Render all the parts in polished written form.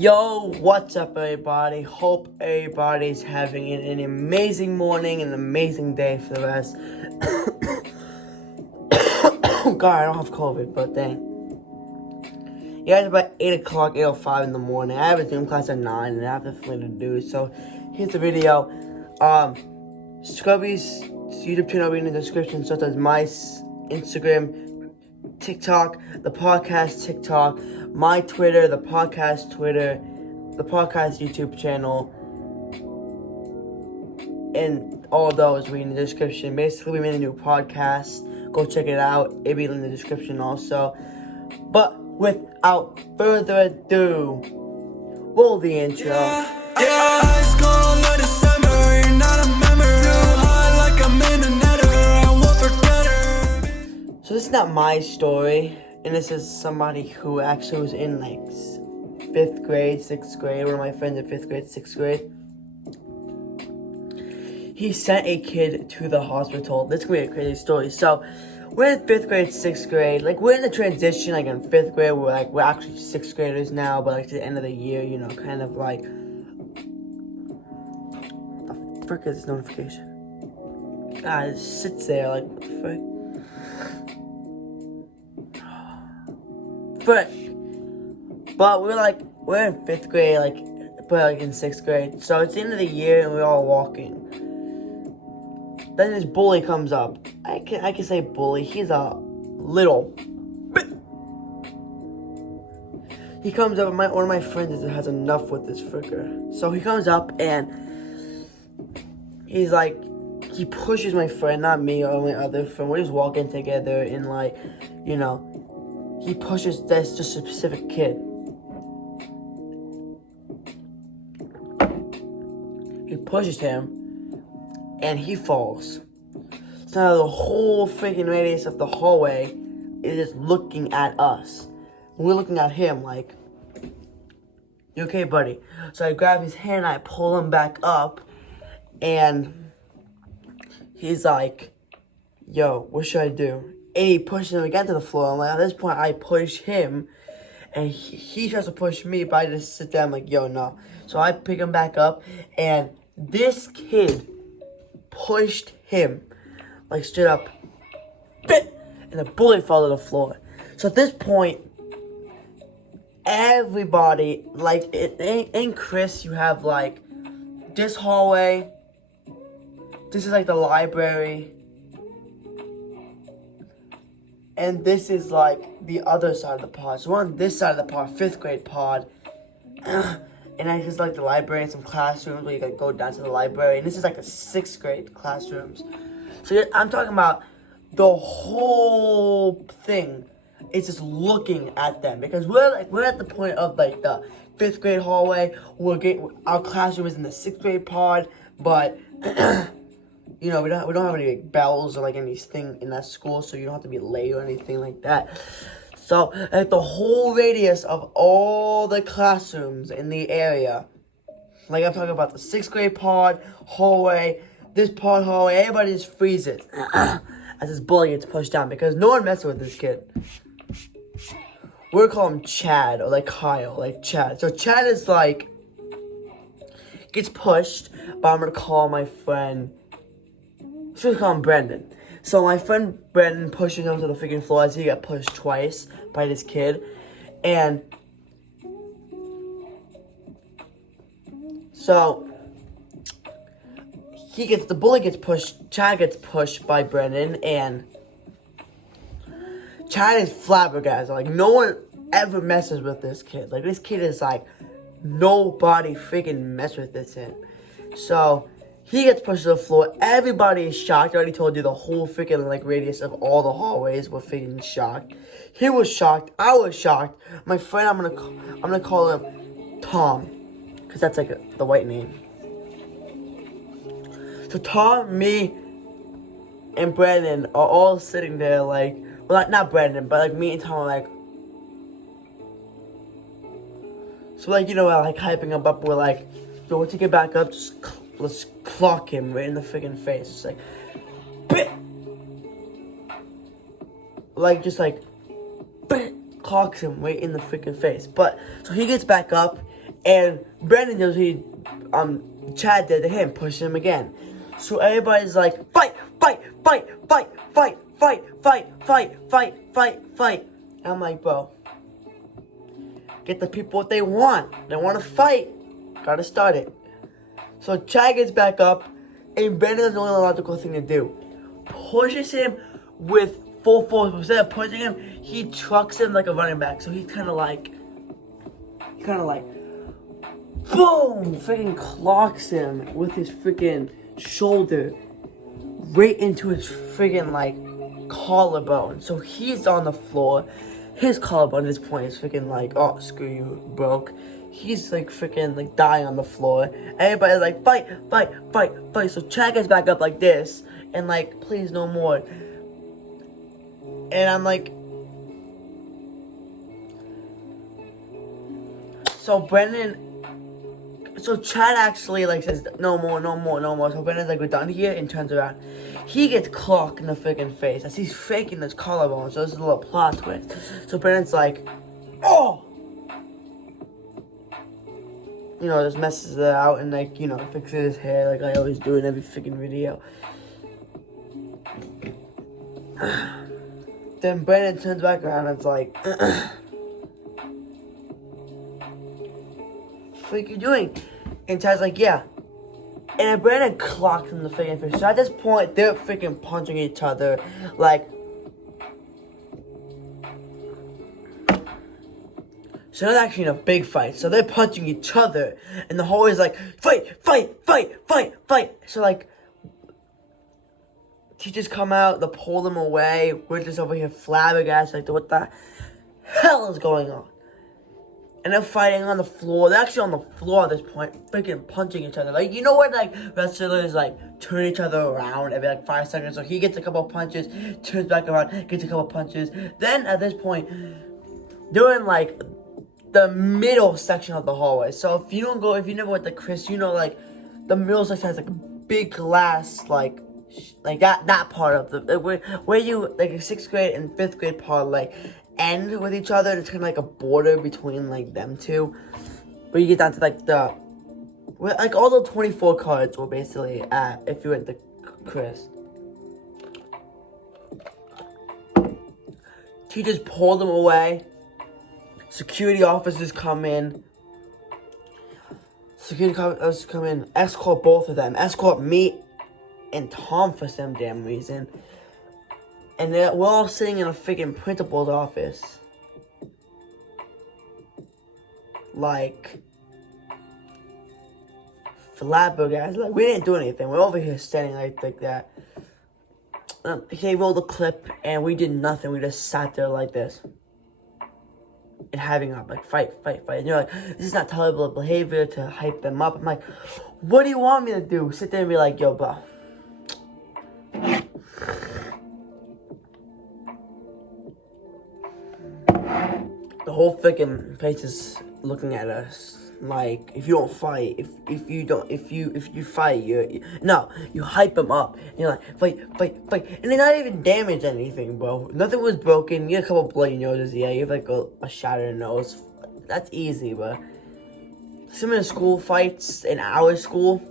Yo, what's up everybody? Hope everybody's having an amazing morning and an amazing day for the rest. God, I don't have COVID, but dang. Yeah, it's about 8 o'clock, 8:05 in the morning. I have a Zoom class at 9 and I have nothing to do, so here's the video. Scrubby's YouTube channel will be in the description, such as my Instagram, TikTok, the podcast TikTok, my Twitter, the podcast Twitter, the podcast YouTube channel, and all those will be in the description. Basically, we made a new podcast. Go check it out. It'll be in the description also. But without further ado, roll the intro. High school in December, not a memory. Too high like I'm in a netter. I will forget her. So this is not my story, and this is somebody who actually was in like 5th grade, 6th grade. One of my friends in 5th grade, 6th grade. He sent a kid to the hospital. This is gonna be a crazy story. So we're in 5th grade, 6th grade. Like we're in the transition. Like in 5th grade, we're actually 6th graders now. But like to the end of the year, you know, kind of like. The frick is this notification? God, it sits there like what the frick? But we're in 5th grade, but in 6th grade. So it's the end of the year and we're all walking. Then this bully comes up. I can say bully. He's a little bit. He comes up and one of my friends has enough with this fricker. So he comes up and he's like, he pushes my friend, not me or my other friend. We're just walking together and he pushes this just a specific kid. He pushes him, and he falls. So now the whole freaking radius of the hallway is just looking at us. We're looking at him like, you okay, buddy? So I grab his hand, I pull him back up, and he's like, yo, what should I do? And he pushes him again to the floor. I'm like, at this point, I push him, and he tries to push me, but I just sit there, I'm like, yo, no. So I pick him back up, and this kid pushed him, like straight up, and the bully fell to the floor. So at this point, everybody, like, in Chris, you have like this hallway. This is like the library. And this is like the other side of the pod. So we're on this side of the pod, 5th grade pod. And I just like the library and some classrooms where you can go down to the library. And this is like the 6th grade classrooms. So I'm talking about the whole thing is just looking at them. Because we're at the point of like the 5th grade hallway. Our classroom is in the 6th grade pod. But you know, we don't have any like, bells or like anything in that school, so you don't have to be late or anything like that. So like the whole radius of all the classrooms in the area, like I'm talking about the 6th grade pod, hallway, this pod hallway, everybody just freezes as this bully gets pushed down because no one messes with this kid. We're calling him Chad or like Kyle, like Chad. So Chad is like gets pushed, but I'm gonna call my friend. Should call him Brendan. So my friend Brendan pushes him to the freaking floor as he got pushed twice by this kid. And so the bully gets pushed, Chad gets pushed by Brendan, and Chad is flabbergasted. Like no one ever messes with this kid. Like this kid is like nobody freaking mess with this kid. So he gets pushed to the floor. Everybody is shocked. I already told you the whole freaking like radius of all the hallways were freaking shocked. He was shocked. I was shocked. My friend, I'm gonna call him Tom, cause that's like the white name. So Tom, me, and Brandon are all sitting there like, well, not Brandon, but like me and Tom are like. So like like hyping him up. We're like, yo, once you get back up, just let's clock him right in the freaking face. It's like, clocks him right in the freaking face. But so he gets back up And Brandon knows Chad did to him, pushing him again. So everybody's like, fight, fight, fight, fight, fight, fight, fight, fight, fight, fight, fight. And I'm like, bro, get the people what they want. They want to fight. Gotta start it. So Chad gets back up, and Brandon does the only logical thing to do. Pushes him with full force. Instead of pushing him, he trucks him like a running back. So he's kind of like, boom! Freaking clocks him with his freaking shoulder right into his freaking like collarbone. So he's on the floor. His collarbone at this point is freaking like, oh, screw you, broke. He's like freaking like dying on the floor. Everybody's like, fight, fight, fight, fight. So Chad gets back up like this and like, please no more. And I'm like, so Chad actually like says, no more, no more, no more. So Brandon's like, we're done here, and turns around. He gets clocked in the freaking face as he's faking his collarbone. So this is a little plot twist. So Brandon's like, oh! You know, just messes it out and like, you know, fixes his hair like I always do in every freaking video. Then Brandon turns back around and it's like, what are you doing? And Chad's like, yeah. And then Brandon clocks him in the freaking face. So at this point, they're freaking punching each other. Like, so they're actually in a big fight. So they're punching each other. And the hallway's like, fight, fight, fight, fight, fight. So like, teachers come out, they pull them away. We're just over here flabbergasted. Like, what the hell is going on? And they're fighting on the floor. They're actually on the floor at this point, freaking punching each other. Like, you know what, like, wrestlers, like, turn each other around every, like, 5 seconds. So he gets a couple punches, turns back around, gets a couple punches. Then, at this point, they're in, like, the middle section of the hallway. So if you never went to Chris, you know, like, the middle section has, like, a big glass, like that part of the, where you, like, a 6th grade and 5th grade part, like, end with each other. It's kind of like a border between like them two, where you get down to like like all the 24 cards were basically at if you went to Chris. Teachers pull them away. Security officers come in. Escort both of them. Escort me and Tom for some damn reason. And we're all sitting in a freaking principal's office. Like, flabbergasted. Like, we didn't do anything. We're over here standing like that. He rolled a clip, and we did nothing. We just sat there like this. And having up, like, fight, fight, fight. And you're like, this is not tolerable behavior to hype them up. I'm like, what do you want me to do? Sit there and be like, yo, bro. The whole freaking place is looking at us like, if you don't fight, if you fight, you hype them up. And you're like, fight, fight, fight, and they're not even damaged anything, bro. Nothing was broken. You have a couple bloody noses, yeah. You have like a shattered nose. That's easy, but some of the school fights in our school,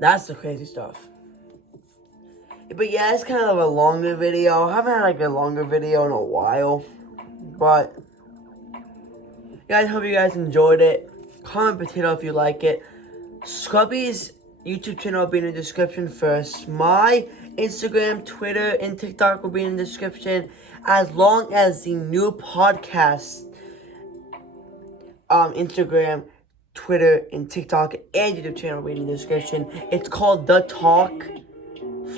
that's the crazy stuff. But yeah, it's kind of a longer video. I haven't had like a longer video in a while. But, guys, hope you guys enjoyed it. Comment potato if you like it. Scrubby's YouTube channel will be in the description first. My Instagram, Twitter, and TikTok will be in the description. As long as the new podcast, Instagram, Twitter, and TikTok, and YouTube channel will be in the description. It's called The Talk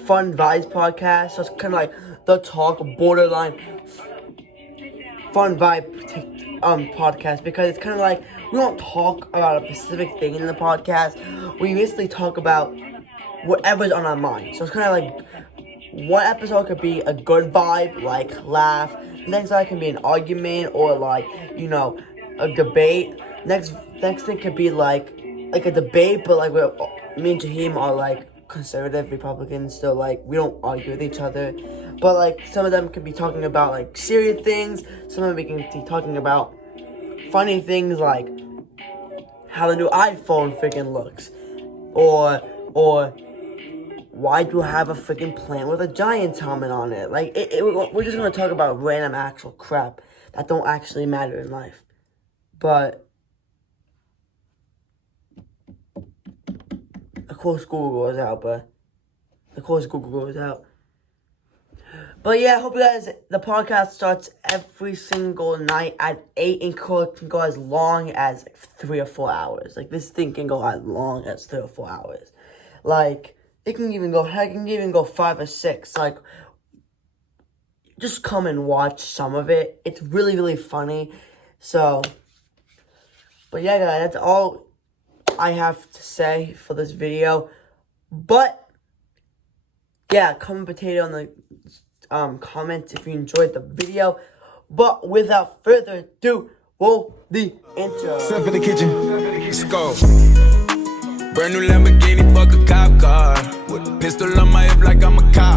Fun Vibes Podcast. So it's kind of like The Talk borderline Fun Vibe podcast, because it's kind of like we don't talk about a specific thing in the podcast. We basically talk about whatever's on our mind. So it's kind of like one episode could be a good vibe, like laugh. Next episode can be an argument or like, you know, a debate. Next thing could be like a debate, but like me and Jaheim are like conservative Republicans, so like we don't argue with each other. But like some of them could be talking about like serious things, some of them can be talking about funny things like how the new iPhone freaking looks, or why do you have a freaking plant with a Giants helmet on it? Like we're just gonna talk about random actual crap that don't actually matter in life. But of course Google goes out, But yeah, I hope you guys, the podcast starts every single night at 8 and can go as long as like 3 or 4 hours. Like this thing can go as long as 3 or 4 hours. Like it can even go 5 or 6. Like just come and watch some of it. It's really, really funny. So, but yeah guys, that's all I have to say for this video. But yeah, comment potato on the comments if you enjoyed the video. But without further ado, roll the intro. Step in the kitchen. Let's go. Brand new Lamborghini, fuck a cop car. With a pistol on my hip like I'm a cop.